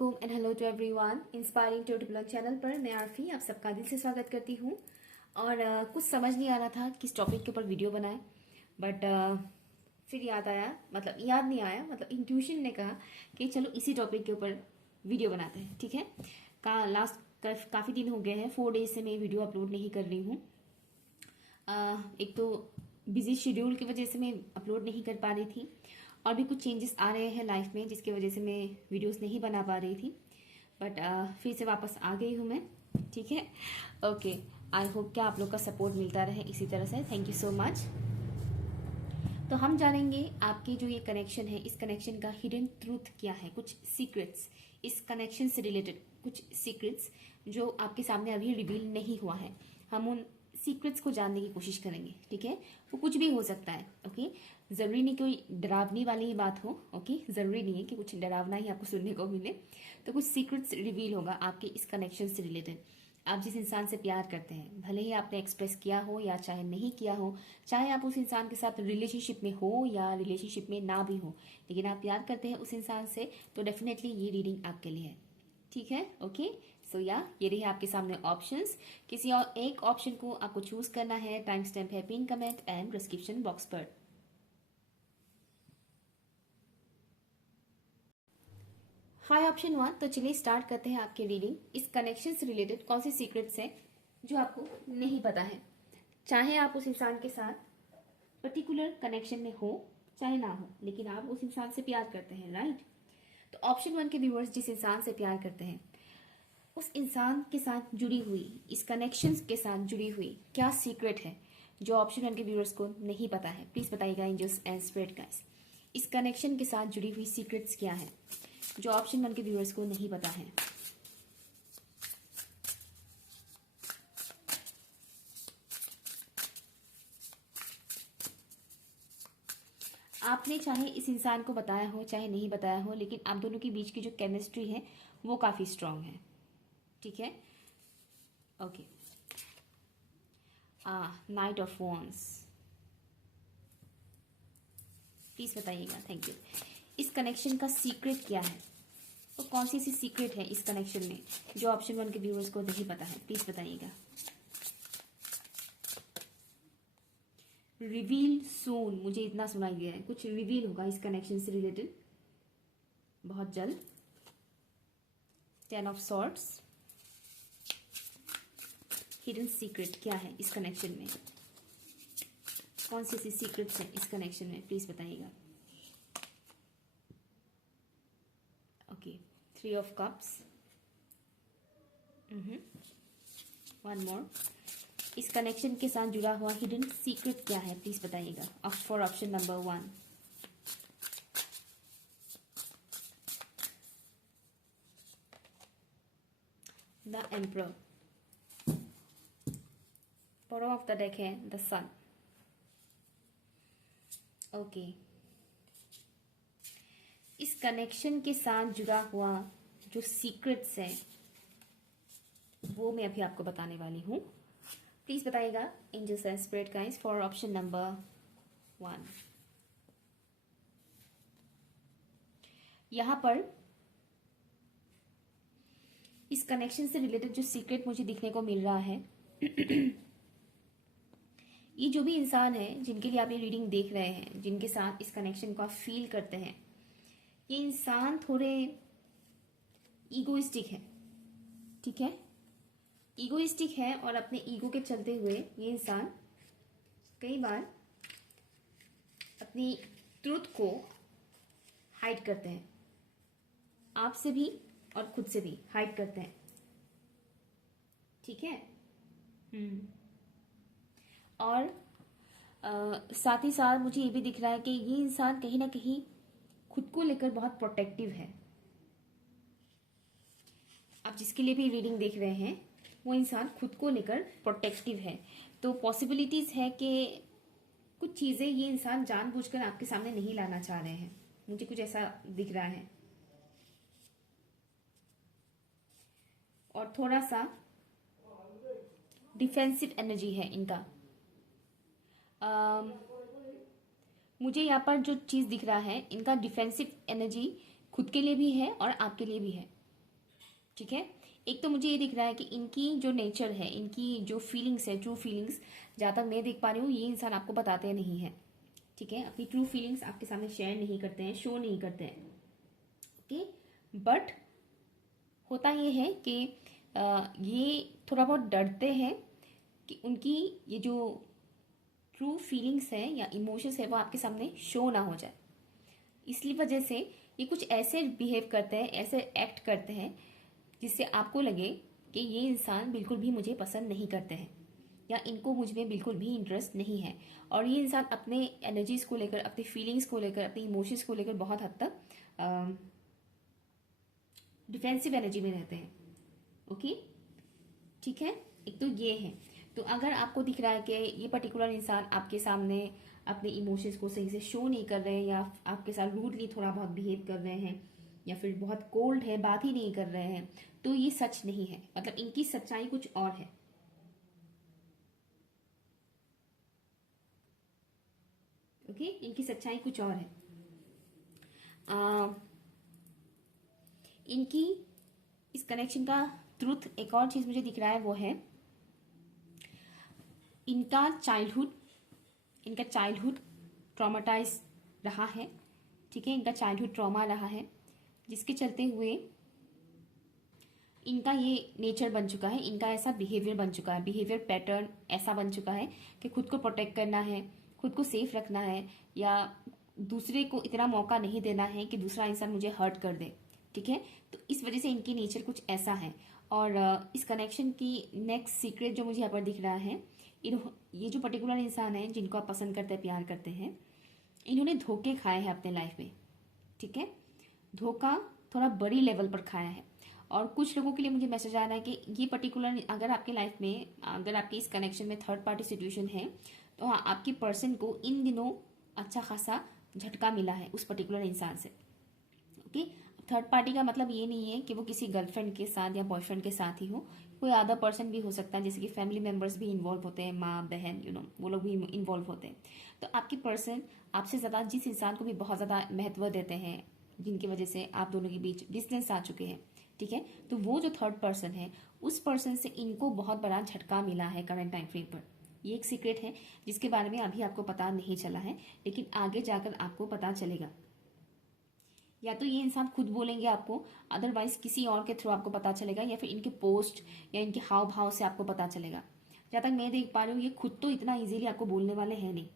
वालेकुम and hello to everyone. Inspiring to blog channel पर मैं आरफी आप सबका दिल से स्वागत करती हूँ। और कुछ समझ नहीं आ रहा था किस टॉपिक के ऊपर वीडियो बनाए, बट फिर याद आया, मतलब याद नहीं आया, मतलब इंट्यूशन ने कहा कि चलो इसी टॉपिक के ऊपर वीडियो बनाते हैं। ठीक है, काफ़ी दिन हो गए हैं, 4 डेज से मैं वीडियो अपलोड नहीं कर रही हूँ। एक तो बिजी शेड्यूल की वजह से मैं अपलोड नहीं कर पा रही थी, और भी कुछ चेंजेस आ रहे हैं लाइफ में जिसकी वजह से मैं वीडियोस नहीं बना पा रही थी। बट फिर से वापस आ गई हूँ मैं। ठीक है, ओके। आई होप कि आप लोग का सपोर्ट मिलता रहे इसी तरह से। Thank you so much. तो हम जानेंगे आपके जो ये कनेक्शन है, इस कनेक्शन का हिडन ट्रूथ क्या है, कुछ सीक्रेट्स, इस कनेक्शन से रिलेटेड कुछ सीक्रेट्स जो आपके सामने अभी रिवील नहीं हुआ है। हम उन सीक्रेट्स को जानने की कोशिश करेंगे। ठीक है, वो कुछ भी हो सकता है। ओके, जरूरी नहीं कोई डरावनी वाली ही बात हो। ओके, जरूरी नहीं है कि कुछ डरावना ही आपको सुनने को मिले। तो कुछ सीक्रेट्स रिवील होगा आपके इस कनेक्शन से रिलेटेड। आप जिस इंसान से प्यार करते हैं, भले ही आपने एक्सप्रेस किया हो या चाहे नहीं किया हो, चाहे आप उस इंसान के साथ रिलेशनशिप में हो या रिलेशनशिप में ना भी हो, लेकिन आप प्यार करते हैं उस इंसान से, तो डेफिनेटली ये रीडिंग आपके लिए है। ठीक है, ओके। सो ये रही आपके सामने ऑप्शंस। किसी और एक ऑप्शन को आपको चूज करना है। टाइम स्टैम्प है pin comment and description box पर। हाय ऑप्शन 1। तो चलिए स्टार्ट करते हैं आपकी रीडिंग। इस कनेक्शन से रिलेटेड कौन सी सीक्रेट्स हैं जो आपको नहीं पता है, चाहे आप उस इंसान के साथ पर्टिकुलर कनेक्शन में हो चाहे ना हो, लेकिन आप उस इंसान से प्यार करते हैं, राइट। तो ऑप्शन 1 के व्यूअर्स जिस इंसान से प्यार करते हैं, उस इंसान के साथ जुड़ी हुई, इस कनेक्शन के साथ जुड़ी हुई क्या सीक्रेट है जो ऑप्शन 1 के व्यूअर्स को नहीं पता है। प्लीज बताइएगा एंजल्स एंड स्पिरिट गाइस, इस कनेक्शन के साथ जुड़ी हुई सीक्रेट्स क्या है जो ऑप्शन 1 के व्यूअर्स को नहीं पता है। आपने चाहे इस इंसान को बताया हो चाहे नहीं बताया हो, लेकिन आप दोनों के बीच की जो केमिस्ट्री है वो काफी स्ट्रांग है। ठीक है, okay. Knight of wands, please बताइएगा। Thank you. इस कनेक्शन का सीक्रेट क्या है, तो कौन सी ऐसी सीक्रेट है इस कनेक्शन में जो ऑप्शन 1 के व्यूअर्स को नहीं पता है, प्लीज बताइएगा। रिवील सून, मुझे इतना सुनाई दिया है, कुछ रिवील होगा इस कनेक्शन से रिलेटेड बहुत जल्द। 10 ऑफ सॉर्ड्स, हिडन सीक्रेट क्या है इस कनेक्शन में, कौन सी ऐसी सीक्रेट्स हैं इस कनेक्शन में, प्लीज बताइएगा। ओके, 3 ऑफ कप्स, 1 मोर। इस कनेक्शन के साथ जुड़ा हुआ हिडन सीक्रेट क्या है, प्लीज बताइएगा for option number 1। The emperor, bottom of the deck है द सन। ओके, इस कनेक्शन के साथ जुड़ा हुआ जो सीक्रेट्स है वो मैं अभी आपको बताने वाली हूं। प्लीज बताइएगा angels and spirit guides for option number 1। यहां पर इस कनेक्शन से रिलेटेड जो सीक्रेट मुझे दिखने को मिल रहा है ये जो भी इंसान है जिनके लिए आप ये रीडिंग देख रहे हैं, जिनके साथ इस कनेक्शन को आप फील करते हैं, ये इंसान थोड़े ईगोइस्टिक है। ठीक है, ईगोइस्टिक है, और अपने ईगो के चलते हुए ये इंसान कई बार अपनी ट्रुथ को हाइड करते हैं, आपसे भी और खुद से भी हाइड करते हैं। ठीक है, और साथ ही साथ मुझे ये भी दिख रहा है कि ये इंसान कहीं ना कहीं खुद को लेकर बहुत प्रोटेक्टिव है। आप जिसके लिए भी रीडिंग देख रहे हैं वो इंसान खुद को लेकर प्रोटेक्टिव है। तो पॉसिबिलिटीज है कि कुछ चीजें ये इंसान जानबूझकर आपके सामने नहीं लाना चाह रहे हैं, मुझे कुछ ऐसा दिख रहा है। और थोड़ा सा डिफेंसिव एनर्जी है इनका। मुझे यहाँ पर जो चीज दिख रहा है, इनका डिफेंसिव एनर्जी खुद के लिए भी है और आपके लिए भी है। ठीक है। एक तो मुझे ये दिख रहा है कि इनकी जो नेचर है, इनकी जो फीलिंग्स है, ट्रू फीलिंग्स, जहाँ तक मैं देख पा रही हूँ ये इंसान आपको बताते नहीं है। ठीक है, अपनी ट्रू फीलिंग्स आपके सामने शेयर नहीं करते हैं, शो नहीं करते हैं। ओके, बट होता ये है कि ये थोड़ा बहुत डरते हैं कि उनकी ये जो ट्रू फीलिंग्स है या इमोशंस है वो आपके सामने शो ना हो जाए। इसलिए वजह से ये कुछ ऐसे बिहेव करते हैं, ऐसे एक्ट करते हैं जिससे आपको लगे कि ये इंसान बिल्कुल भी मुझे पसंद नहीं करते हैं या इनको मुझ में बिल्कुल भी इंटरेस्ट नहीं है। और ये इंसान अपने एनर्जीज को लेकर, अपनी फीलिंग्स को लेकर, अपनी इमोशंस को लेकर बहुत हद तक डिफेंसिव एनर्जी में रहते हैं। ओके, ठीक है। एक तो ये है। तो अगर आपको दिख रहा है कि ये पर्टिकुलर इंसान आपके सामने अपने इमोशंस को सही से शो नहीं कर रहे हैं या आपके साथ रूडली थोड़ा बहुत बिहेव कर रहे हैं या फिर बहुत कोल्ड है, बात ही नहीं कर रहे हैं, तो ये सच नहीं है। मतलब इनकी सच्चाई कुछ और है। ओके, इनकी सच्चाई कुछ और है। इनकी इस कनेक्शन का ट्रुथ एक और चीज मुझे दिख रहा है, वो है इनका चाइल्डहुड ट्रॉमाटाइज रहा है। ठीक है, इनका चाइल्डहुड ट्रॉमा रहा है जिसके चलते हुए इनका ये नेचर बन चुका है, इनका ऐसा बिहेवियर बन चुका है, बिहेवियर पैटर्न ऐसा बन चुका है कि खुद को प्रोटेक्ट करना है, खुद को सेफ रखना है या दूसरे को इतना मौका नहीं देना है कि दूसरा इंसान मुझे हर्ट कर दे। ठीक है, तो इस वजह से इनकी नेचर कुछ ऐसा है। और इस कनेक्शन की नेक्स्ट सीक्रेट जो मुझे यहाँ पर दिख रहा है, ये जो पर्टिकुलर इंसान है जिनको आप पसंद करते हैं, प्यार करते हैं, इन्होंने धोखे खाए हैं अपने लाइफ में। ठीक है, धोखा थोड़ा बड़ी लेवल पर खाया है। और कुछ लोगों के लिए मुझे मैसेज आ रहा है कि ये पर्टिकुलर, अगर आपके लाइफ में, अगर आपके इस कनेक्शन में थर्ड पार्टी सिचुएशन है, तो हाँ, आपके पर्सन को इन दिनों अच्छा खासा झटका मिला है उस पर्टिकुलर इंसान से। ओके, थर्ड पार्टी का मतलब ये नहीं है कि वो किसी गर्लफ्रेंड के साथ या बॉयफ्रेंड के साथ ही हो, कोई अदर पर्सन भी हो सकता है, जैसे कि फैमिली मेंबर्स भी इन्वॉल्व होते हैं, माँ बहन, वो लोग भी इन्वॉल्व होते हैं। तो आपकी पर्सन आपसे ज़्यादा जिस इंसान को भी बहुत ज़्यादा महत्व देते हैं, जिनकी वजह से आप दोनों के बीच डिस्टेंस आ चुके हैं, ठीक है, तो वो जो थर्ड पर्सन है, उस पर्सन से इनको बहुत बड़ा झटका मिला है करंट टाइम फ्रेम पर। ये एक सीक्रेट है जिसके बारे में अभी आपको पता नहीं चला है, लेकिन आगे जाकर आपको पता चलेगा। या तो ये इंसान खुद बोलेंगे आपको, अदरवाइज किसी और के थ्रू आपको पता चलेगा, या फिर इनके पोस्ट या इनके हाव भाव से आपको पता चलेगा। जहां तक मैं देख पा रही हूँ, ये खुद तो इतना इजीली आपको बोलने वाले हैं नहीं।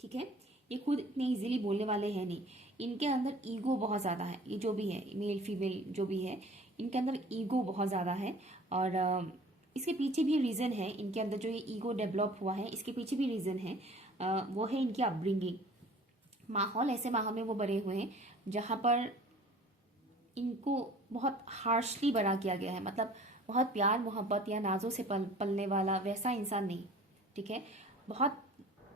ठीक है, ये खुद इतने इजीली बोलने वाले हैं नहीं। इनके अंदर ईगो बहुत ज़्यादा है। ये जो भी है, मेल फीमेल जो भी है, इनके अंदर ईगो बहुत ज़्यादा है। और इसके पीछे भी रीज़न है, इनके अंदर जो ये ईगो डेवलप हुआ है, इसके पीछे भी रीज़न है। वो है इनकी अपब्रिंगिंग। माहौल, ऐसे माहौल में वो बड़े हुए हैं जहाँ पर इनको बहुत हार्शली बड़ा किया गया है। मतलब बहुत प्यार मोहब्बत या नाजों से पलने वाला वैसा इंसान नहीं। ठीक है, बहुत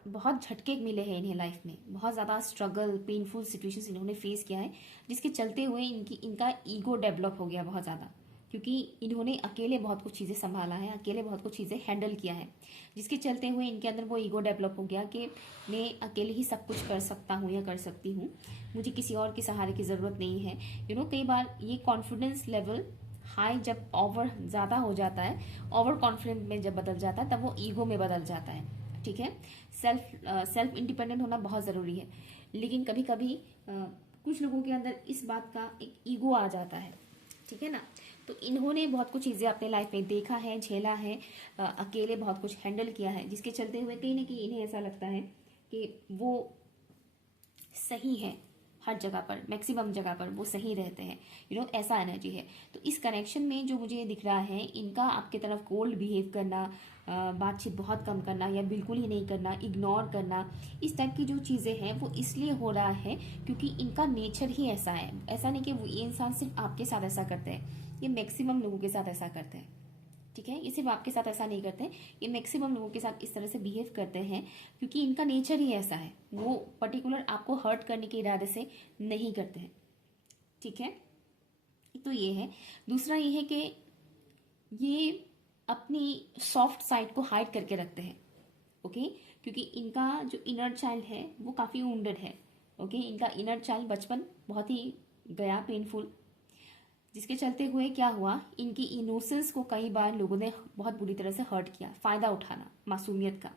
बहुत झटके मिले हैं इन्हें लाइफ में, बहुत ज़्यादा स्ट्रगल, पेनफुल सिचुएशंस इन्होंने फेस किया है, जिसके चलते हुए इनका ईगो डेवलप हो गया बहुत ज़्यादा, क्योंकि इन्होंने अकेले बहुत कुछ चीज़ें संभाला है, अकेले बहुत कुछ चीज़ें हैंडल किया है, जिसके चलते हुए इनके अंदर वो ईगो डेवलप हो गया कि मैं अकेले ही सब कुछ कर सकता हूँ या कर सकती हूँ, मुझे किसी और के सहारे की ज़रूरत नहीं है। कई बार ये कॉन्फिडेंस लेवल हाई जब ओवर ज़्यादा हो जाता है, ओवर कॉन्फिडेंट में जब बदल जाता है, तब वो ईगो में बदल जाता है। ठीक है, सेल्फ इंडिपेंडेंट होना बहुत ज़रूरी है, लेकिन कभी कभी कुछ लोगों के अंदर इस बात का एक ईगो आ जाता है। ठीक है ना, तो इन्होंने बहुत कुछ चीज़ें अपने लाइफ में देखा है, झेला है, अकेले बहुत कुछ हैंडल किया है, जिसके चलते हुए कहीं ना कहीं इन्हें ऐसा लगता है कि वो सही है, हर जगह पर, मैक्सिमम जगह पर वो सही रहते हैं। ऐसा एनर्जी है। तो इस कनेक्शन में जो मुझे दिख रहा है, इनका आपके तरफ कोल्ड बिहेव करना, बातचीत बहुत कम करना या बिल्कुल ही नहीं करना, इग्नोर करना, इस टाइप की जो चीज़ें हैं वो इसलिए हो रहा है क्योंकि इनका नेचर ही ऐसा है। ऐसा नहीं कि वो ये इंसान सिर्फ आपके साथ ऐसा करते हैं, ये मैक्सिमम लोगों के साथ ऐसा करते हैं। ठीक है, ये सिर्फ आपके साथ ऐसा नहीं करते, ये मैक्सिमम लोगों के साथ इस तरह से बिहेव करते हैं क्योंकि इनका नेचर ही ऐसा है। वो पर्टिकुलर आपको हर्ट करने के इरादे से नहीं करते हैं। ठीक है, तो ये है। दूसरा ये है कि ये अपनी सॉफ्ट साइड को हाइड करके रखते हैं। ओके, क्योंकि इनका जो इनर चाइल्ड है वो काफ़ी वुंडेड है। ओके, इनका इनर चाइल्ड बचपन बहुत ही गया पेनफुल, जिसके चलते हुए क्या हुआ, इनकी इनोसेंस को कई बार लोगों ने बहुत बुरी तरह से हर्ट किया, फायदा उठाना मासूमियत का,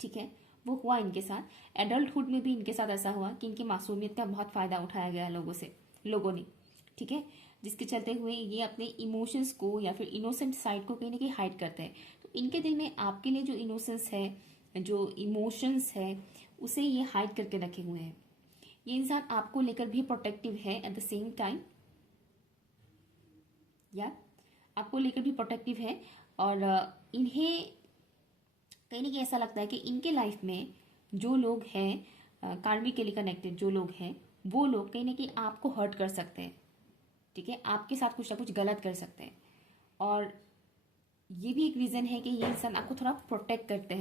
ठीक है, वो हुआ इनके साथ। एडल्टहुड में भी इनके साथ ऐसा हुआ कि इनकी मासूमियत का बहुत फायदा उठाया गया लोगों ने, ठीक है, जिसके चलते हुए ये अपने इमोशंस को या फिर इनोसेंट साइड को कहीं ना कहीं हाइड करते हैं। तो इनके दिल में आपके लिए जो इनोसेंस है, जो इमोशंस है, उसे ये हाइड करके रखे हुए हैं। ये इंसान आपको लेकर भी प्रोटेक्टिव है एट द सेम टाइम, या आपको लेकर भी प्रोटेक्टिव है। और इन्हें कहीं ना कहीं ऐसा लगता है कि इनके लाइफ में जो लोग हैं कार्मिकली कनेक्टेड जो लोग हैं, वो लोग कहीं ना कहीं आपको हर्ट कर सकते हैं, ठीक है, आपके साथ कुछ ना कुछ गलत कर सकते हैं। और ये भी एक रीज़न है कि ये इंसान आपको थोड़ा प्रोटेक्ट करते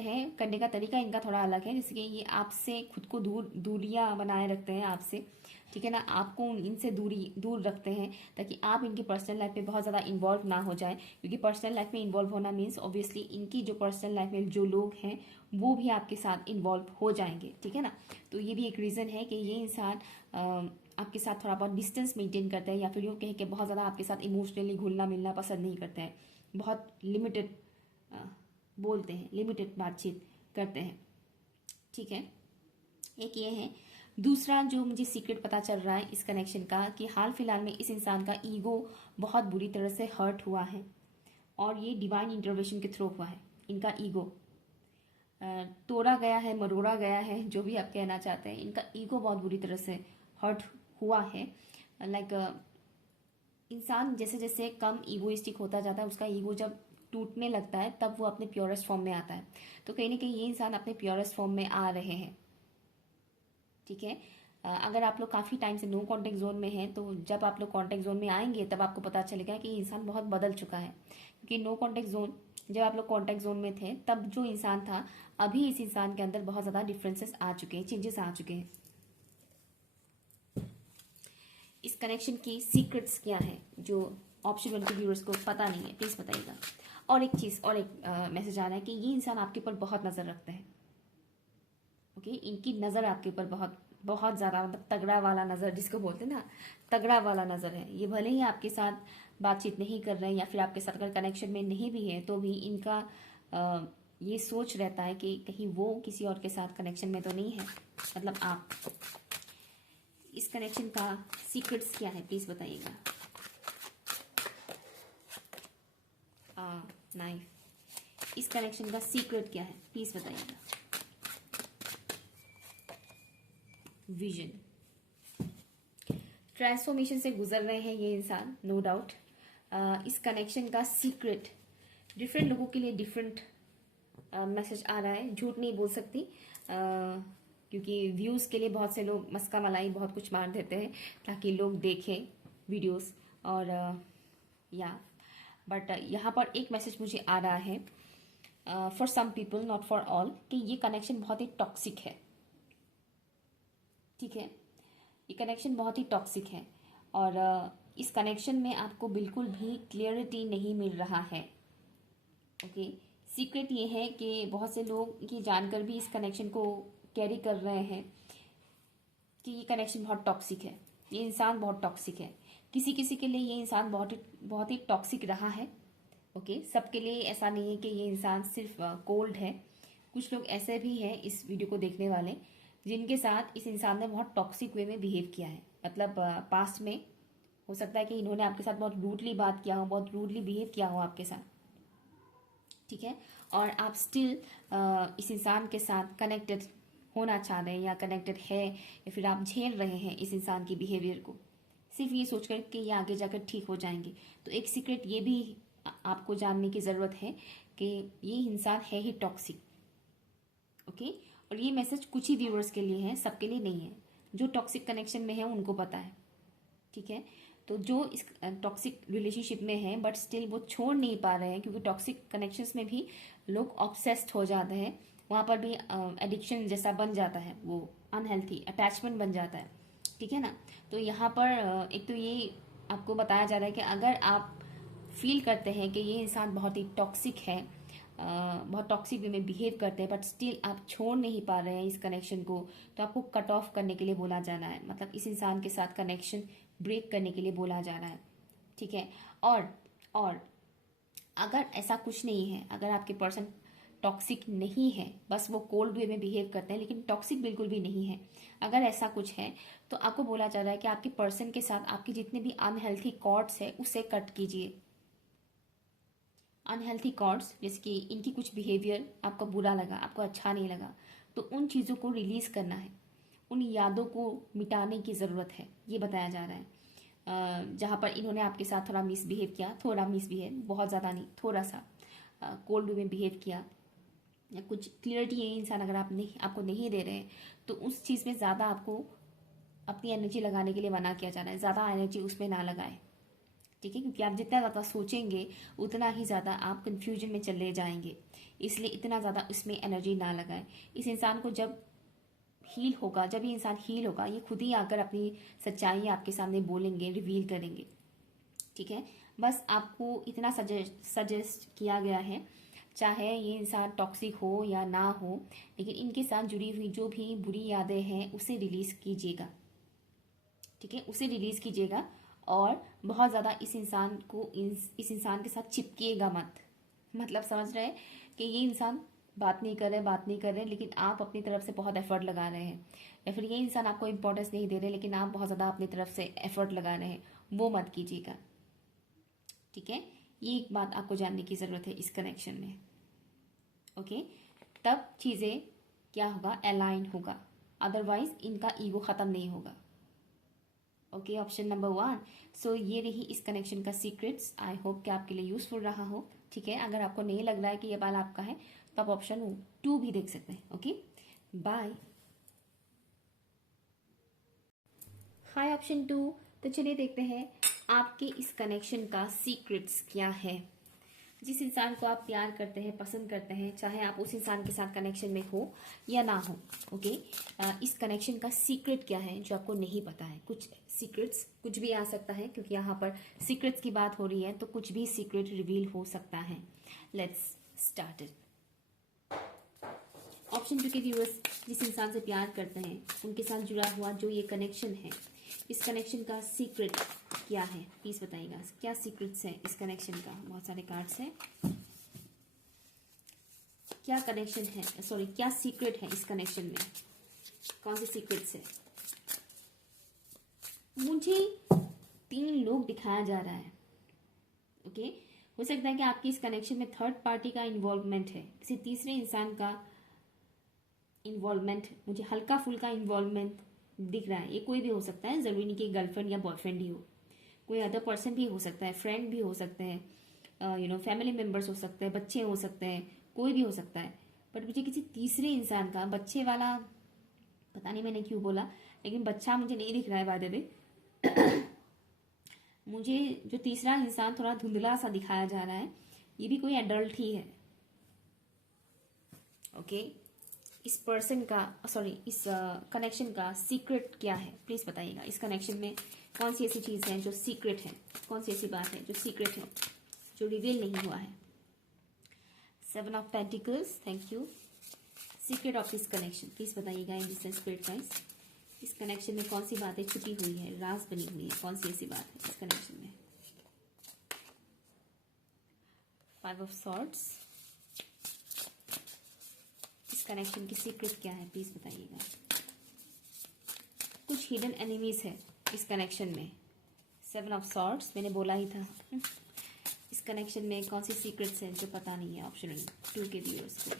हैं। करने का तरीका इनका थोड़ा अलग है, जैसे कि ये आपसे खुद को दूरियां बनाए रखते हैं आपसे, ठीक है ना, आपको इनसे दूर रखते हैं ताकि आप इनकी पर्सनल लाइफ में बहुत ज़्यादा इन्वॉल्व ना हो जाए, क्योंकि पर्सनल लाइफ में इन्वॉल्व होना मीन्स ऑब्वियसली इनकी जो पर्सनल लाइफ में जो लोग हैं वो भी आपके साथ इन्वॉल्व हो जाएंगे, ठीक है ना। तो ये भी एक रीज़न है कि ये इंसान आपके साथ थोड़ा बहुत डिस्टेंस मेंटेन करते हैं, या फिर यूँ कहें कि बहुत ज़्यादा आपके साथ इमोशनली घुलना मिलना पसंद नहीं करते हैं, बहुत लिमिटेड बोलते हैं, लिमिटेड बातचीत करते हैं, ठीक है। एक ये है। दूसरा जो मुझे सीक्रेट पता चल रहा है इस कनेक्शन का, कि हाल फिलहाल में इस इंसान का ईगो बहुत बुरी तरह से हर्ट हुआ है, और ये डिवाइन इंटरवेंशन के थ्रू हुआ है। इनका ईगो तोड़ा गया है, मरोड़ा गया है, जो भी आप कहना चाहते हैं, इनका ईगो बहुत बुरी तरह से हर्ट हुआ है। लाइक इंसान जैसे जैसे कम ईगोइस्टिक होता जाता है, उसका ईगो जब टूटने लगता है तब वो अपने प्योरेस्ट फॉर्म में आता है। तो कहीं ना कहीं ये इंसान अपने प्योरेस्ट फॉर्म में आ रहे हैं, ठीक है। अगर आप लोग काफ़ी टाइम से नो कांटेक्ट जोन में हैं, तो जब आप लोग कांटेक्ट जोन में आएंगे तब आपको पता चलेगा कि इंसान बहुत बदल चुका है, क्योंकि नो कांटेक्ट जोन, जब आप लोग कांटेक्ट जोन में थे तब जो इंसान था, अभी इस इंसान के अंदर बहुत ज़्यादा डिफरेंसेस आ चुके हैं, चेंजेस आ चुके हैं। इस कनेक्शन की सीक्रेट्स क्या है जो ऑप्शन 1 के व्यूअर्स को पता नहीं है, प्लीज़ बताइएगा। और एक चीज़, और एक मैसेज आ रहा है कि ये इंसान आपके ऊपर बहुत नज़र रखते हैं, ओके, इनकी नज़र आपके ऊपर बहुत बहुत ज़्यादा, मतलब तगड़ा वाला नज़र जिसको बोलते हैं ना, तगड़ा वाला नज़र है। ये भले ही आपके साथ बातचीत नहीं कर रहे हैं, या फिर आपके साथ अगर कनेक्शन में नहीं भी है, तो भी इनका ये सोच रहता है कि कहीं वो किसी और के साथ कनेक्शन में तो नहीं है, मतलब आप। इस कनेक्शन का सीक्रेट्स क्या है, प्लीज़ बताइएगा। नाइफ। इस कनेक्शन का सीक्रेट क्या है, प्लीज़ बताइएगा। विजन। ट्रांसफॉर्मेशन से गुजर रहे हैं ये इंसान, नो डाउट। इस कनेक्शन का सीक्रेट डिफरेंट लोगों के लिए डिफरेंट मैसेज आ रहा है, झूठ नहीं बोल सकती, क्योंकि व्यूज़ के लिए बहुत से लोग मस्का मलाई बहुत कुछ मार देते हैं ताकि लोग देखें वीडियोस, और या बट यहाँ पर एक मैसेज मुझे आ रहा है, for some people not for all, कि ये कनेक्शन बहुत ही टॉक्सिक है, ठीक है, ये कनेक्शन बहुत ही टॉक्सिक है। और इस कनेक्शन में आपको बिल्कुल भी क्लियरिटी नहीं मिल रहा है, ओके। सीक्रेट ये है कि बहुत से लोग ये जानकर भी इस कनेक्शन को कैरी कर रहे हैं कि ये कनेक्शन बहुत टॉक्सिक है, ये इंसान बहुत टॉक्सिक है। किसी किसी के लिए ये इंसान बहुत ही टॉक्सिक रहा है, ओके। सबके लिए ऐसा नहीं है कि ये इंसान सिर्फ कोल्ड है। कुछ लोग ऐसे भी हैं इस वीडियो को देखने वाले, जिनके साथ इस इंसान ने बहुत टॉक्सिक वे में बिहेव किया है, मतलब पास्ट में हो सकता है कि इन्होंने आपके साथ बहुत रूडली बात किया हो, बहुत रूडली बिहेव किया हो आपके साथ, ठीक है, और आप स्टिल इस इंसान के साथ कनेक्टेड होना चाह रहे हैं, या कनेक्टेड है, या फिर आप झेल रहे हैं इस इंसान की बिहेवियर को, सिर्फ ये सोचकर कि ये आगे जाकर ठीक हो जाएंगे। तो एक सीक्रेट ये भी आपको जानने की ज़रूरत है कि ये इंसान है ही टॉक्सिक, ओके। और ये मैसेज कुछ ही व्यूअर्स के लिए है, सबके लिए नहीं है। जो टॉक्सिक कनेक्शन में है उनको पता है, ठीक है। तो जो इस टॉक्सिक रिलेशनशिप में है बट स्टिल वो छोड़ नहीं पा रहे हैं, क्योंकि टॉक्सिक कनेक्शंस में भी लोग ऑब्सेस्ड हो जाते हैं, वहाँ पर भी एडिक्शन जैसा बन जाता है, वो अनहेल्थी अटैचमेंट बन जाता है, ठीक है ना। तो यहाँ पर एक तो ये आपको बताया जा रहा है कि अगर आप फील करते हैं कि ये इंसान बहुत ही टॉक्सिक है, बहुत टॉक्सिक वे में बिहेव करते हैं, बट स्टिल आप छोड़ नहीं पा रहे हैं इस कनेक्शन को, तो आपको कट ऑफ करने के लिए बोला जाना है, मतलब इस इंसान के साथ कनेक्शन ब्रेक करने के लिए बोला जा रहा है, ठीक है। और अगर ऐसा कुछ नहीं है, अगर आपके पर्सन टॉक्सिक नहीं है, बस वो कोल्ड वे में बिहेव करते हैं लेकिन टॉक्सिक बिल्कुल भी नहीं है, अगर ऐसा कुछ है तो आपको बोला जा रहा है कि आपके पर्सन के साथ आपके जितने भी अनहेल्थी कॉर्ड्स है उसे कट कीजिए। अनहेल्थी कॉर्ड्स जैसे कि इनकी कुछ बिहेवियर आपको बुरा लगा, आपको अच्छा नहीं लगा, तो उन चीज़ों को रिलीज़ करना है, उन यादों को मिटाने की ज़रूरत है, ये बताया जा रहा है। जहाँ पर इन्होंने आपके साथ थोड़ा मिसबिहेव किया, थोड़ा मिसबिहेव, बहुत ज़्यादा नहीं, थोड़ा सा कोल्ड वे में बिहेव किया, या कुछ क्लियरिटी ये इंसान अगर आपको नहीं दे रहे हैं तो उस चीज़ में ज़्यादा आपको अपनी एनर्जी लगाने के लिए मना किया जा रहा है। ज़्यादा एनर्जी उसमें ना लगाएं, ठीक है, क्योंकि आप जितना ज़्यादा सोचेंगे उतना ही ज़्यादा आप कंफ्यूजन में चले जाएंगे, इसलिए इतना ज़्यादा उसमें एनर्जी ना लगाएं। इस इंसान को जब हील होगा, जब ये इंसान हील होगा, ये खुद ही आकर अपनी सच्चाई आपके सामने बोलेंगे, रिवील करेंगे, ठीक है। बस आपको इतना सजेस्ट किया गया है, चाहे ये इंसान टॉक्सिक हो या ना हो, लेकिन इनके साथ जुड़ी हुई जो भी बुरी यादें हैं उसे रिलीज़ कीजिएगा, ठीक है, उसे रिलीज़ कीजिएगा। और बहुत ज़्यादा इस इंसान को इस इंसान के साथ चिपकिएगा मत, मतलब समझ रहे हैं कि ये इंसान बात नहीं कर रहे लेकिन आप अपनी तरफ से बहुत एफर्ट लगा रहे हैं, या फिर ये इंसान आपको इंपॉर्टेंस नहीं दे रहे लेकिन आप बहुत ज़्यादा अपनी तरफ से एफर्ट लगा रहे हैं, वो मत कीजिएगा, ठीक है। ये एक बात आपको जानने की ज़रूरत है इस कनेक्शन में, ओके। तब चीज़ें क्या होगा, अलाइन होगा, अदरवाइज इनका ईगो ख़त्म नहीं होगा, ओके। Option number 1। सो ये रही इस कनेक्शन का सीक्रेट्स। आई होप कि आपके लिए यूज़फुल रहा हो, ठीक है। अगर आपको नहीं लग रहा है कि ये बाल आपका है तो आप ऑप्शन 2 भी देख सकते हैं, ओके। बाय। हाय ऑप्शन 2। तो चलिए देखते हैं आपके इस कनेक्शन का सीक्रेट्स क्या है। जिस इंसान को आप प्यार करते हैं, पसंद करते हैं, चाहे आप उस इंसान के साथ कनेक्शन में हो या ना हो, ओके। इस कनेक्शन का सीक्रेट क्या है जो आपको नहीं पता है। कुछ सीक्रेट्स कुछ भी आ सकता है, क्योंकि यहाँ पर सीक्रेट्स की बात हो रही है तो कुछ भी सीक्रेट रिवील हो सकता है। Let's start it. ऑप्शन 2 के व्यूअर्स जिस इंसान से प्यार करते हैं उनके साथ जुड़ा हुआ जो ये कनेक्शन है, इस कनेक्शन का सीक्रेट क्या है प्लीज बताइएगा। क्या सीक्रेट्स है इस कनेक्शन का। बहुत सारे कार्ड्स हैं। क्या कनेक्शन है, सॉरी क्या सीक्रेट है इस कनेक्शन में, कौन से सीक्रेट्स है। मुझे 3 लोग दिखाया जा रहा है, ओके। हो सकता है कि आपकी इस कनेक्शन में थर्ड पार्टी का इन्वॉल्वमेंट है, किसी तीसरे इंसान का इन्वॉल्वमेंट, मुझे हल्का फुल्का इन्वॉल्वमेंट दिख रहा है। ये कोई भी हो सकता है, जरूरी नहीं कि गर्लफ्रेंड या बॉयफ्रेंड ही हो, कोई अदर पर्सन भी हो सकता है, फ्रेंड भी हो सकते हैं, फैमिली मेम्बर्स हो सकते हैं, बच्चे हो सकते हैं, कोई भी हो सकता है। बट मुझे किसी तीसरे इंसान का, बच्चे वाला पता नहीं मैंने क्यों बोला, लेकिन बच्चा मुझे नहीं दिख रहा है बाय द वे। मुझे जो तीसरा इंसान थोड़ा धुंधला सा दिखाया जा रहा है, ये भी कोई एडल्ट ही है, ओके। इस पर्सन का, सॉरी इस कनेक्शन का सीक्रेट क्या है प्लीज बताइएगा। इस कनेक्शन में कौन सी ऐसी चीज है जो सीक्रेट है, कौन सी ऐसी बात है जो सीक्रेट है, जो रिवील नहीं हुआ है। 7 of pentacles, thank you. Secret of this connection please बताइएगा इन दिस स्पिरिट गाइस। इस कनेक्शन में कौन सी बातें छुपी हुई है, राज बनी हुई है, कौन सी ऐसी बात है इस कनेक्शन में। 5 ऑफ सॉर्ड्स, कनेक्शन की सीक्रेट क्या है प्लीज बताइएगा। कुछ हिडन एनिमीज है इस कनेक्शन में। 7 ऑफ सॉर्ड्स, मैंने बोला ही था। इस कनेक्शन में कौन सी सीक्रेट्स हैं जो पता नहीं है ऑप्शन 2 के व्यूअर्स को।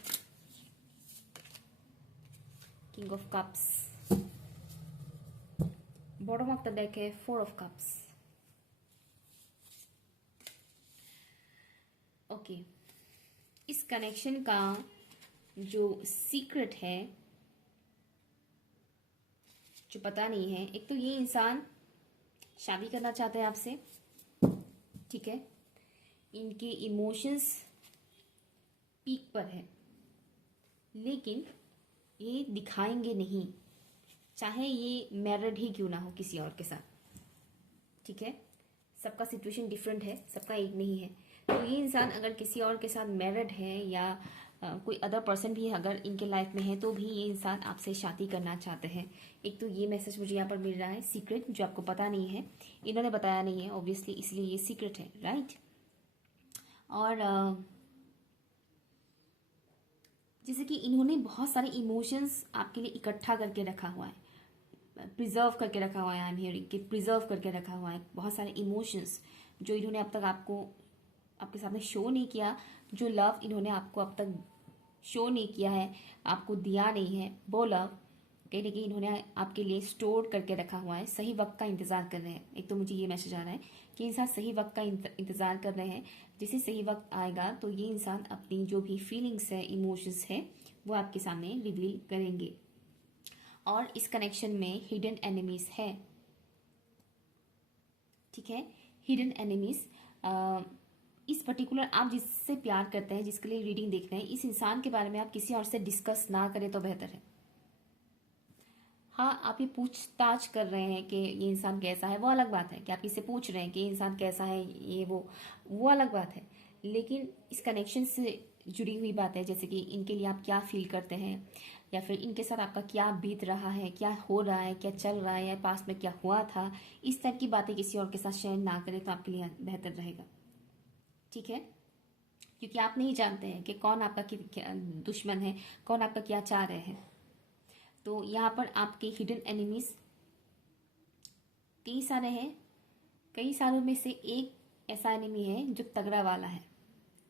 King of cups, bottom of the deck है 4 ऑफ कप्स, ओके। इस कनेक्शन का जो सीक्रेट है, जो पता नहीं है, एक तो ये इंसान शादी करना चाहते हैं आपसे, ठीक है। इनके इमोशंस पीक पर है, लेकिन ये दिखाएंगे नहीं, चाहे ये मैरिड ही क्यों ना हो किसी और के साथ, ठीक है। सबका सिचुएशन डिफरेंट है, सबका एक नहीं है। तो ये इंसान अगर किसी और के साथ मैरिड है या कोई अदर पर्सन भी अगर इनके लाइफ में है तो भी ये इंसान आपसे शादी करना चाहते हैं। एक तो ये मैसेज मुझे यहाँ पर मिल रहा है, सीक्रेट जो आपको पता नहीं है, इन्होंने बताया नहीं है ऑब्वियसली, इसलिए ये सीक्रेट है, राइट। और जैसे कि इन्होंने बहुत सारे इमोशंस आपके लिए इकट्ठा करके रखा हुआ है, प्रिजर्व करके रखा हुआ है, आई एम हियरिंग कि प्रिजर्व करके रखा हुआ है बहुत सारे इमोशंस जो इन्होंने अब तक आपके सामने शो नहीं किया, जो लव इन्होंने आपको अब तक शो नहीं किया है, आपको दिया नहीं है, वो लव कहीं ना कहीं इन्होंने आपके लिए स्टोर करके रखा हुआ है। सही वक्त का इंतज़ार कर रहे हैं। एक तो मुझे ये मैसेज आ रहा है कि इंसान सही वक्त का इंतज़ार कर रहे हैं, जैसे सही वक्त आएगा तो ये इंसान अपनी जो भी फीलिंग्स है, इमोशंस है, वो आपके सामने रिवील करेंगे। और इस कनेक्शन में हिडन एनिमीज है, ठीक है, हिडन एनिमीज। इस पर्टिकुलर आप जिससे प्यार करते हैं, जिसके लिए रीडिंग देख रहे हैं, इस इंसान के बारे में आप किसी और से डिस्कस ना करें तो बेहतर है। हाँ, आप ये पूछताछ कर रहे हैं कि ये इंसान कैसा है, वो अलग बात है कि आप किससे पूछ रहे हैं कि ये इंसान कैसा है, ये वो अलग बात है। लेकिन इस कनेक्शन से जुड़ी हुई बात है, जैसे कि इनके लिए आप क्या फील करते हैं, या फिर इनके साथ आपका क्या बीत रहा है, क्या हो रहा है, क्या चल रहा है, या पास में क्या हुआ था, इस टाइप की बातें किसी और के साथ शेयर ना करें तो आपके लिए बेहतर रहेगा, ठीक है। क्योंकि आप नहीं जानते हैं कि कौन आपका क्या दुश्मन है, कौन आपका क्या चाह रहे हैं। तो यहाँ पर आपके हिडन एनिमीज कई सारे हैं, कई सारों में से एक ऐसा एनिमी है जो तगड़ा वाला है,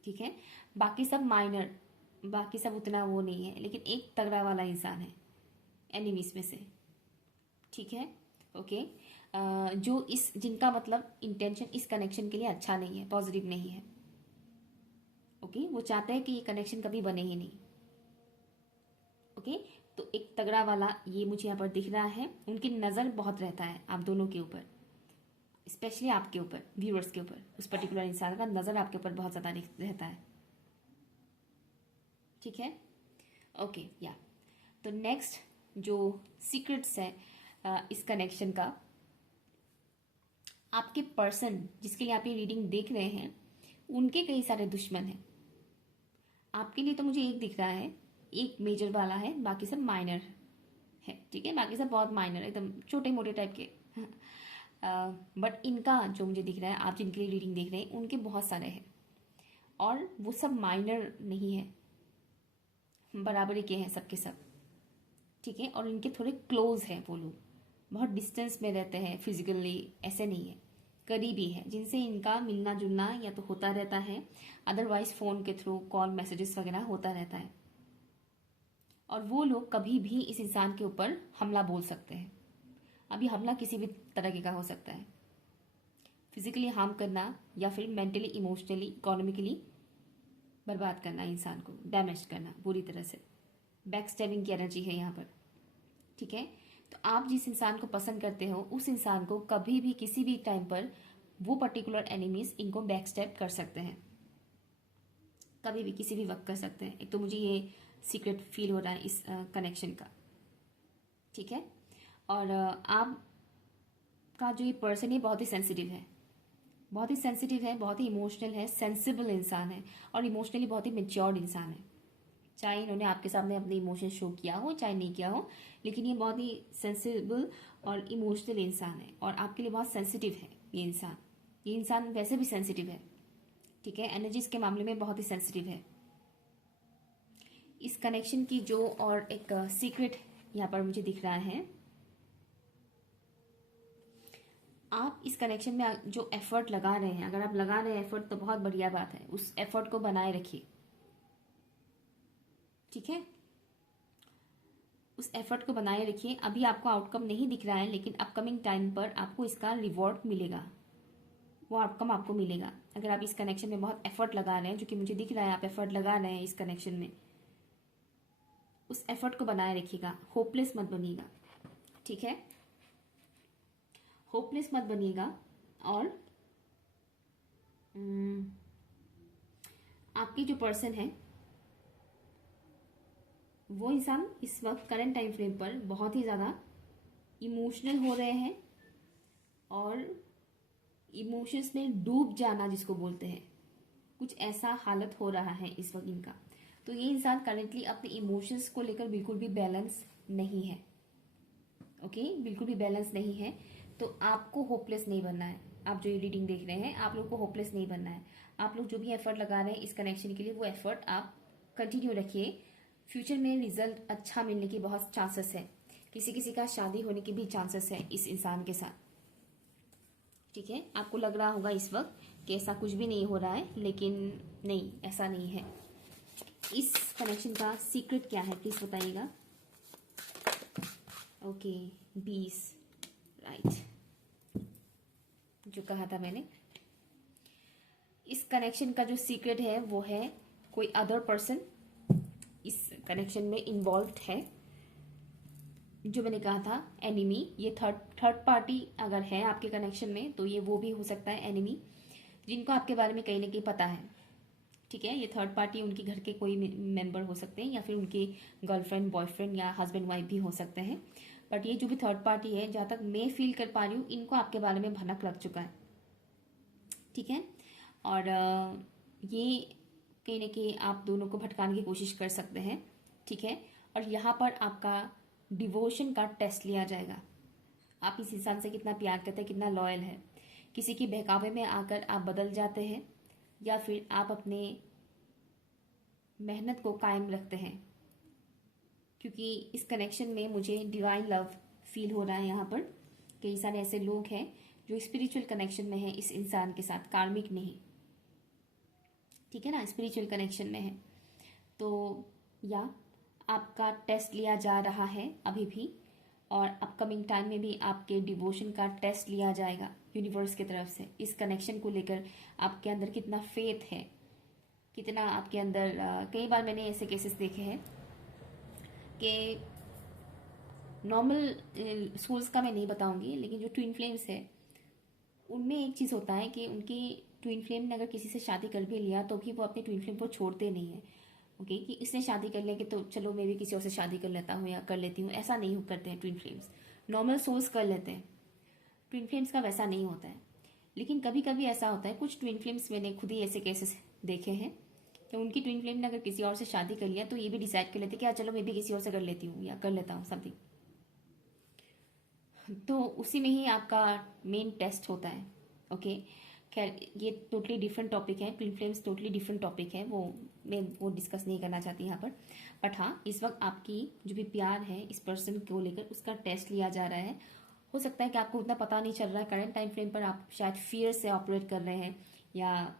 ठीक है। बाकी सब माइनर, बाकी सब उतना वो नहीं है, लेकिन एक तगड़ा वाला इंसान है एनिमीज में से, ठीक है, ओके। जो इस जिनका मतलब इंटेंशन इस कनेक्शन के लिए अच्छा नहीं है, पॉजिटिव नहीं है, ओके। वो चाहते हैं कि ये कनेक्शन कभी बने ही नहीं, ओके। तो एक तगड़ा वाला ये मुझे यहाँ पर दिख रहा है। उनकी नज़र बहुत रहता है आप दोनों के ऊपर, स्पेशली आपके ऊपर, व्यूअर्स के ऊपर। उस पर्टिकुलर इंसान का नज़र आपके ऊपर बहुत ज़्यादा रहता है, ठीक है, ओके, या। तो नेक्स्ट जो सीक्रेट्स है इस कनेक्शन का, आपके पर्सन जिसके लिए आप ये रीडिंग देख रहे हैं, उनके कई सारे दुश्मन हैं। आपके लिए तो मुझे एक दिख रहा है, एक मेजर वाला है, बाकी सब माइनर है, ठीक है। बाकी सब बहुत माइनर है, एकदम छोटे मोटे टाइप के। बट इनका जो मुझे दिख रहा है, आप जिनके लिए रीडिंग देख रहे हैं, उनके बहुत सारे हैं, और वो सब माइनर नहीं है, बराबरी के हैं सबके सब, ठीक है। और इनके थोड़े क्लोज हैं वो लोग, बहुत डिस्टेंस में रहते हैं फिजिकली, ऐसे नहीं है, करीबी है, जिनसे इनका मिलना जुलना या तो होता रहता है, अदरवाइज फ़ोन के थ्रू कॉल मैसेजेस वगैरह होता रहता है। और वो लोग कभी भी इस इंसान के ऊपर हमला बोल सकते हैं। अभी हमला किसी भी तरह का हो सकता है, फिजिकली हार्म करना, या फिर मेंटली, इमोशनली, इकोनॉमिकली बर्बाद करना, इंसान को डैमेज करना बुरी तरह से। बैक स्टैबिंग की एनर्जी है यहाँ पर, ठीक है। तो आप जिस इंसान को पसंद करते हो, उस इंसान को कभी भी किसी भी टाइम पर वो पर्टिकुलर एनिमीज इनको बैक स्टैब कर सकते हैं, कभी भी किसी भी वक्त कर सकते हैं। एक तो मुझे ये सीक्रेट फील हो रहा है इस कनेक्शन का, ठीक है। और आपका जो ये पर्सन है बहुत ही सेंसिटिव है, बहुत ही सेंसिटिव है, बहुत ही इमोशनल है, सेंसिबल इंसान है, और इमोशनली बहुत ही मेच्योर्ड इंसान है। चाहे इन्होंने आपके सामने अपने इमोशन शो किया हो चाहे नहीं किया हो, लेकिन ये बहुत ही सेंसिबल और इमोशनल इंसान है, और आपके लिए बहुत सेंसिटिव है ये इंसान। ये इंसान वैसे भी सेंसिटिव है, ठीक है, एनर्जीज के मामले में बहुत ही सेंसिटिव है। इस कनेक्शन की जो और एक सीक्रेट यहाँ पर मुझे दिख रहा है, आप इस कनेक्शन में जो एफर्ट लगा रहे हैं, अगर आप लगा रहे हैं एफर्ट तो बहुत बढ़िया बात है, उस एफर्ट को बनाए रखिए, ठीक है। उस एफर्ट को बनाए रखिए। अभी आपको आउटकम नहीं दिख रहा है, लेकिन अपकमिंग टाइम पर आपको इसका रिवॉर्ड मिलेगा, वो आउटकम आपको मिलेगा। अगर आप इस कनेक्शन में बहुत एफर्ट लगा रहे हैं, जो कि मुझे दिख रहा है आप एफर्ट लगा रहे हैं इस कनेक्शन में, उस एफर्ट को बनाए रखिएगा, होपलेस मत बनिएगा, ठीक है, होपलेस मत बनिएगा। और आपकी जो पर्सन है वो इंसान इस वक्त करंट टाइम फ्रेम पर बहुत ही ज़्यादा इमोशनल हो रहे हैं, और इमोशंस में डूब जाना जिसको बोलते हैं, कुछ ऐसा हालत हो रहा है इस वक्त इनका। तो ये इंसान करेंटली अपने इमोशंस को लेकर बिल्कुल भी बैलेंस नहीं है। ओके, बिल्कुल भी बैलेंस नहीं है। तो आपको होपलेस नहीं बनना है। आप जो ये रीडिंग देख रहे हैं, आप लोग को होपलेस नहीं बनना है। आप लोग जो भी एफर्ट लगा रहे हैं इस कनेक्शन के लिए, वो एफर्ट आप कंटिन्यू रखिए। फ्यूचर में रिजल्ट अच्छा मिलने की बहुत चांसेस है। किसी किसी का शादी होने की भी चांसेस है इस इंसान के साथ। ठीक है, आपको लग रहा होगा इस वक्त कि ऐसा कुछ भी नहीं हो रहा है, लेकिन नहीं, ऐसा नहीं है। इस कनेक्शन का सीक्रेट क्या है प्लीज बताइएगा। ओके, 20, राइट, जो कहा था मैंने। इस कनेक्शन का जो सीक्रेट है वो है कोई अदर पर्सन इस कनेक्शन में इन्वॉल्व्ड है। जो मैंने कहा था एनिमी, ये थर्ड पार्टी अगर है आपके कनेक्शन में तो ये वो भी हो सकता है एनिमी, जिनको आपके बारे में कहीं ना कहीं पता है। ठीक है, ये थर्ड पार्टी उनके घर के कोई मेंबर हो सकते हैं, या फिर उनके गर्लफ्रेंड बॉयफ्रेंड या हस्बैंड वाइफ भी हो सकते हैं। बट ये जो भी थर्ड पार्टी है, जहाँ तक मैं फील कर पा रही हूँ, इनको आपके बारे में भनक लग चुका है। ठीक है, और ये कहीं ना कहीं आप दोनों को भटकाने की कोशिश कर सकते हैं। ठीक है, और यहाँ पर आपका डिवोशन का टेस्ट लिया जाएगा। आप इस इंसान से कितना प्यार करते हैं, कितना लॉयल है। किसी के बहकावे में आकर आप बदल जाते हैं, या फिर आप अपने मेहनत को कायम रखते हैं। क्योंकि इस कनेक्शन में मुझे डिवाइन लव फील हो रहा है। यहाँ पर कई सारे ऐसे लोग हैं जो स्पिरिचुअल कनेक्शन में है इस इंसान के साथ, कार्मिक नहीं। ठीक है ना, स्पिरिचुअल कनेक्शन में है। तो या आपका टेस्ट लिया जा रहा है अभी भी, और अपकमिंग टाइम में भी आपके डिवोशन का टेस्ट लिया जाएगा यूनिवर्स की तरफ से। इस कनेक्शन को लेकर आपके अंदर कितना फेथ है, कितना आपके अंदर कई बार मैंने ऐसे केसेस देखे हैं कि नॉर्मल सोल्स का मैं नहीं बताऊंगी, लेकिन जो ट्विन फ्लेम्स है उनमें एक चीज़ होता है कि उनकी ट्विन फ्लेम ने अगर किसी से शादी कर भी लिया तो भी वो अपने ट्विन फ्लेम को छोड़ते नहीं है। ओके, कि इसने शादी कर लिया कि तो चलो मैं भी किसी और से शादी कर लेता हूँ या कर लेती हूँ, ऐसा नहीं करते हैं ट्विन फ्लेम्स। नॉर्मल सोल्स कर लेते हैं, ट्विन फ्लेम्स का वैसा नहीं होता है। लेकिन कभी कभी ऐसा होता है, कुछ ट्विन फ्लेम्स मैंने खुद ही ऐसे केसेस देखे हैं कि उनकी ट्विन फ्लेम ने अगर किसी और से शादी कर लिया तो ये भी डिसाइड कर लेते कि चलो मैं भी किसी और से कर लेती हूँ या कर लेता हूँ समथिंग। तो उसी में ही आपका मेन टेस्ट होता है। ओके, खैर ये टोटली डिफरेंट टॉपिक है, twin flames totally different topic है, वो मैं वो डिस्कस नहीं करना चाहती यहाँ पर। बट हाँ, इस वक्त आपकी जो भी प्यार है इस पर्सन को लेकर, उसका टेस्ट लिया जा रहा है। हो सकता है कि आपको उतना पता नहीं चल रहा है, करंट टाइम फ्रेम पर आप शायद फियर से ऑपरेट कर रहे हैं, या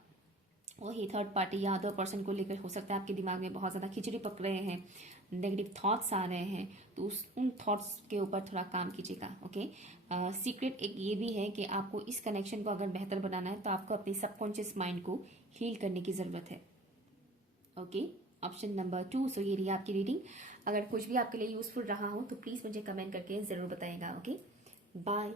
वही थर्ड पार्टी या अदर पर्सन को लेकर हो सकता है आपके दिमाग में बहुत ज़्यादा खिचड़ी पक रहे हैं, नेगेटिव थॉट्स आ रहे हैं। तो उन थॉट्स के ऊपर थोड़ा काम कीजिएगा। ओके, सीक्रेट एक ये भी है कि आपको इस कनेक्शन को अगर बेहतर बनाना है तो आपको अपने सबकॉन्शियस माइंड को हील करने की ज़रूरत है। Okay, option number 2। सो ये रही आपकी रीडिंग। अगर कुछ भी आपके लिए यूजफुल रहा हो तो प्लीज़ मुझे कमेंट करके ज़रूर बताइएगा। Okay, bye.